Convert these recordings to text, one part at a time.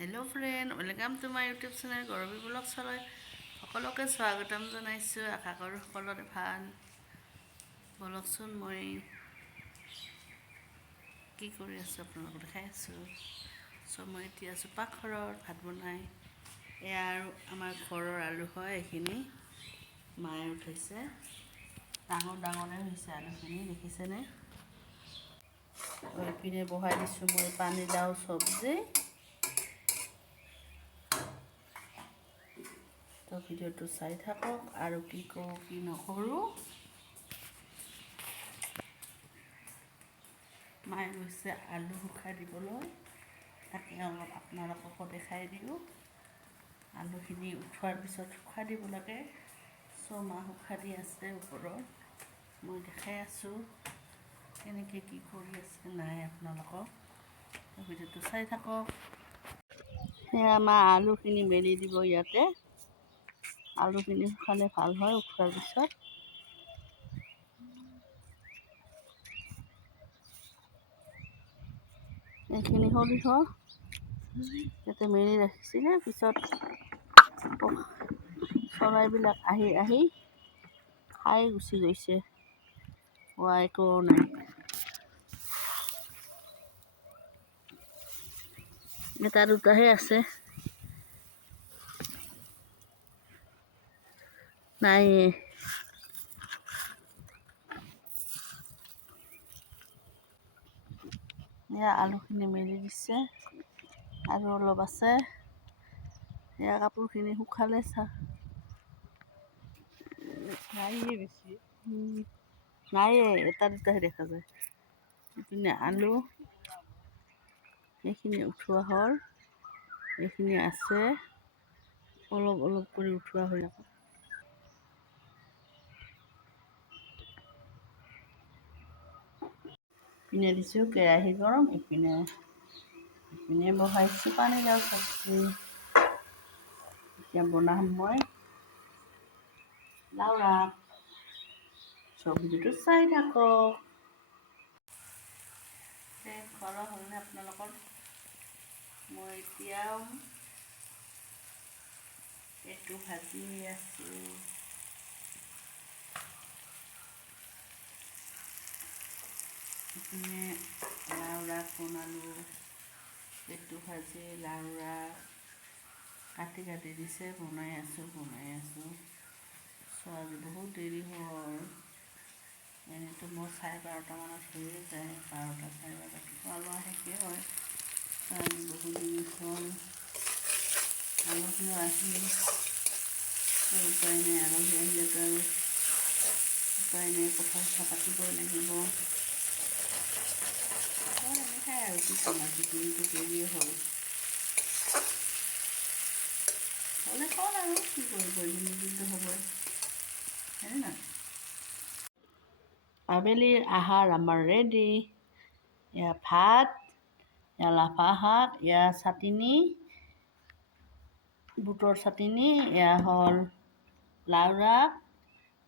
Hello' friend, welcome to my YouTube channel Gaurabi blog চালৈ সকলোকে স্বাগতম জনাইছোঁ। আশা কৰোঁ সকলোৰে ভাল। বলকচোন মই কি কৰি আছোঁ আপোনালোকক দেখাই আছোঁ। মই এতিয়া আছোঁ পাকঘৰত ভাত বনাই। এয়া আৰু আমাৰ ঘৰৰ আলু হয়, এইখিনি মায়ে উঠাইছে। ডাঙৰ ডাঙৰে হৈছে আলুখিনি, দেখিছেনে? এইপিনে বহাই দিছোঁ মই পানীলাও চব্জি। তো ভিডিঅ'টো চাই থাকক আৰু কি কৰোঁ কি নকৰোঁ। মায়ে গৈছে আলু শুকাই দিবলৈ, তাকে অলপ আপোনালোককো দেখাই দিওঁ। আলুখিনি উঠোৱাৰ পিছত শুকাই দিব লাগে। মা শুকাই দি আছে ওপৰত, মই দেখাই আছোঁ কেনেকৈ কি কৰি আছে নাই আপোনালোকক। ভিডিঅ'টো চাই থাকক। সেয়া মা আলুখিনি মেলি দিব ইয়াতে। আলুখিনি শুকালে ভাল হয় উঠোৱাৰ পিছত। এইখিনি সৰিয়হ ইয়াতে মেলি ৰাখিছিলে, পিছত চৰাইবিলাক আহি আহি খাই গুচি গৈছে। একো নাই। এটা দুটাহে আছে, নাই। এয়া আলুখিনি মেলি দিছে আৰু অলপ আছে। এয়া কাপোৰখিনি শুকালে নাই, এটা দুটাহে দেখা যায়। এইপিনে আলু এইখিনি উঠোৱা হ'ল, এইখিনি আছে, অলপ অলপ কৰি উঠোৱা হৈ যাব। ইপিনে দিছোঁ কেৰাহী গৰম, ইপিনে বহাইছোঁ পানীলাও চব্জি। এতিয়া বনাম মই লাওৰা। চব্জিটো চাই থাকক। ঘৰৰ হ'লনে আপোনালোকৰ? মই এতিয়াও এইটো ভাজি আছোঁ। এইপিনে লাওৰা বনালোঁ, পেটু ভাজি লাওৰা কাটি কাটি দিছে, বনাই আছোঁ। ছোৱালী বহুত দেৰি হ'ল। এনেইতো মোৰ 12:30মানত হৈয়ে যায়, 12টা 12:30 খোৱা লোৱা শেষেই হয়। ছোৱালী বহুত দেৰি হ'ল। আলহীও আহিল, উপায় নাই। আলহী আহিলেতো আৰু উপায় নাই, কথা পাতিবই লাগিব। এনেকাই আৰু কি ক'ম, আজি দিনটো দেৰিয়ে হ'ল। হ'লে হ'ল আৰু কি কৰিব, দিনটো হ'বই, হয়নে নাই? আবেলিৰ আহাৰ আমাৰ ৰেডি। এয়া ভাত, এয়া লাফা শাক, এয়া চাটনি, বুটৰ চাটনি, এয়া হ'ল লাওৰা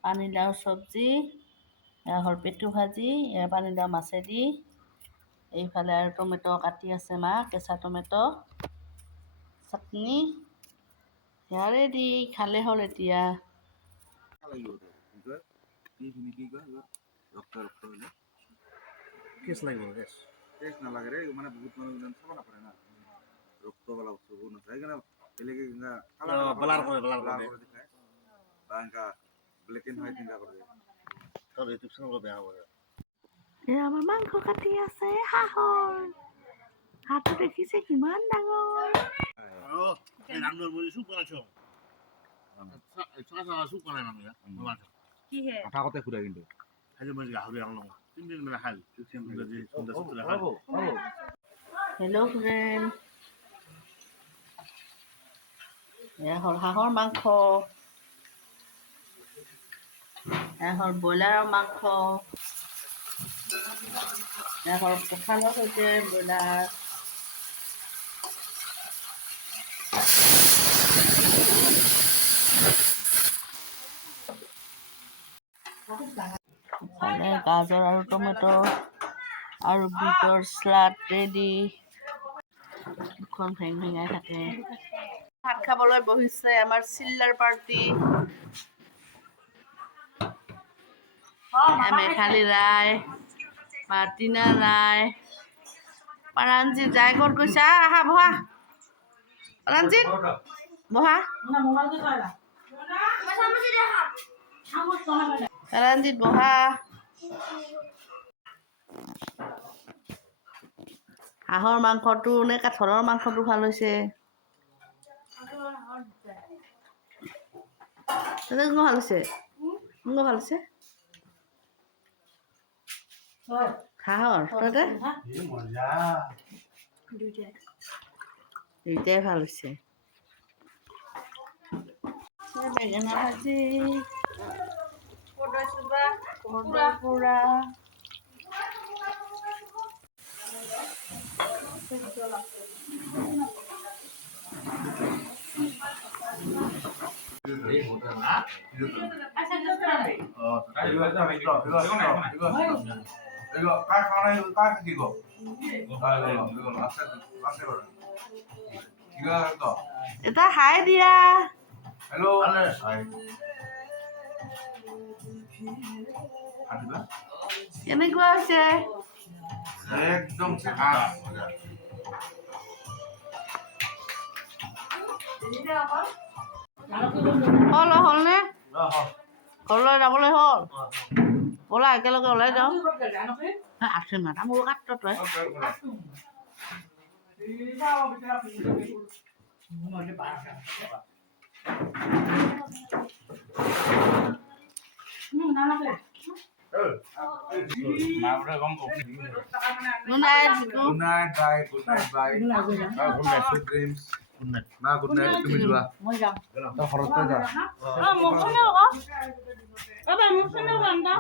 পানীলাও চব্জি, এয়া হ'ল পেটু ভাজি, এয়া পানীলাও মাছেদি। এইফালে আৰু টমেটো কাটি আছে মা, কেঁচা টমেটো চাটনি। সেয়া ৰেডি, খালে হ'ল এতিয়া। কেছ লাগিব, কেছ নালাগে ৰে, মানে বহুত মানুহ চাব নাপাৰে না, ৰক্তবালা বস্তুবোৰ নাচায়, সেইকাৰণে বেলেগে ব্লাৰ কৰে দেখায় বা এনেকা ব্লেক এণ্ড হোৱাইট এনেকা কৰে। ইউটিউব চেনেল বেয়া হ'ব। এয়া আমাৰ মাংস কাটি আছে হাঁহৰ। হাঁহটো দেখিছে কিমান ডাঙৰ। আঠাকতে খুদাই কিন্তু হেল্ল' ফ্ৰেণ্ড, এয়া হ'ল হাঁহৰ মাংস, এয়া হ'ল ব্ৰইলাৰৰ মাংস, এয়া হ'ল কঁঠালৰ সৈতে ব্ৰইলাৰ। গাজৰ আৰু টমেটো আৰু বিটৰ চালাড ৰেডি। মুখখন ভেং ভেঙাই থাকে। ভাত খাবলৈ বহিছে আমাৰ চিল্লাৰ পাৰ্টি। মেঘালী ৰায়, মাৰ্টিনা ৰায়, প্ৰাণজিৎ ৰায় ক'ত গৈছা? আহা বহা। প্ৰাণজিৎ বহা। প্ৰাণজিৎ বহা। হাঁহৰ মাংসটো নে কাঠলৰ মাংসটো ভাল হৈছে? কোনটো ভাল হৈছে? কোনটো ভাল হৈছে? হাঁহৰ তহঁতে? দুইটাই ভাল হৈছে। বেঙেনা ভাজি, কৰ্দৈ পোৰা, এটা হাই দিয়া। কেনেকুৱা হৈছে? একদম হ'লনে? ঘৰলৈ যাবলৈ হ'ল? ব'লা একেলগে ওলাই যাওঁ। আছে মাতা মোৰ কাট তই। Good night, Good night, bye. Good night, bye. Good night, sweet dreams. Good night. Ma, good night. তুমি যোৱা। মই যাম। তই ঘৰতে যা। মোক শুনে আকৌ। বাবা মোক শুনে যাম দা।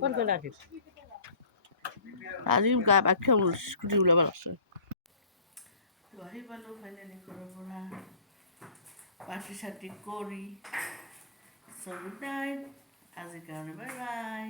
ক'ত গ'লা কি? আজি গা বাখ্যা স্কুটি ওলাব লাগছে। আহি পালোঁ ফাইনেলি ঘৰৰ পৰা। পাৰ্টি চাৰ্টি কৰি। So good night. আজিৰ কাৰণে বাই বাই।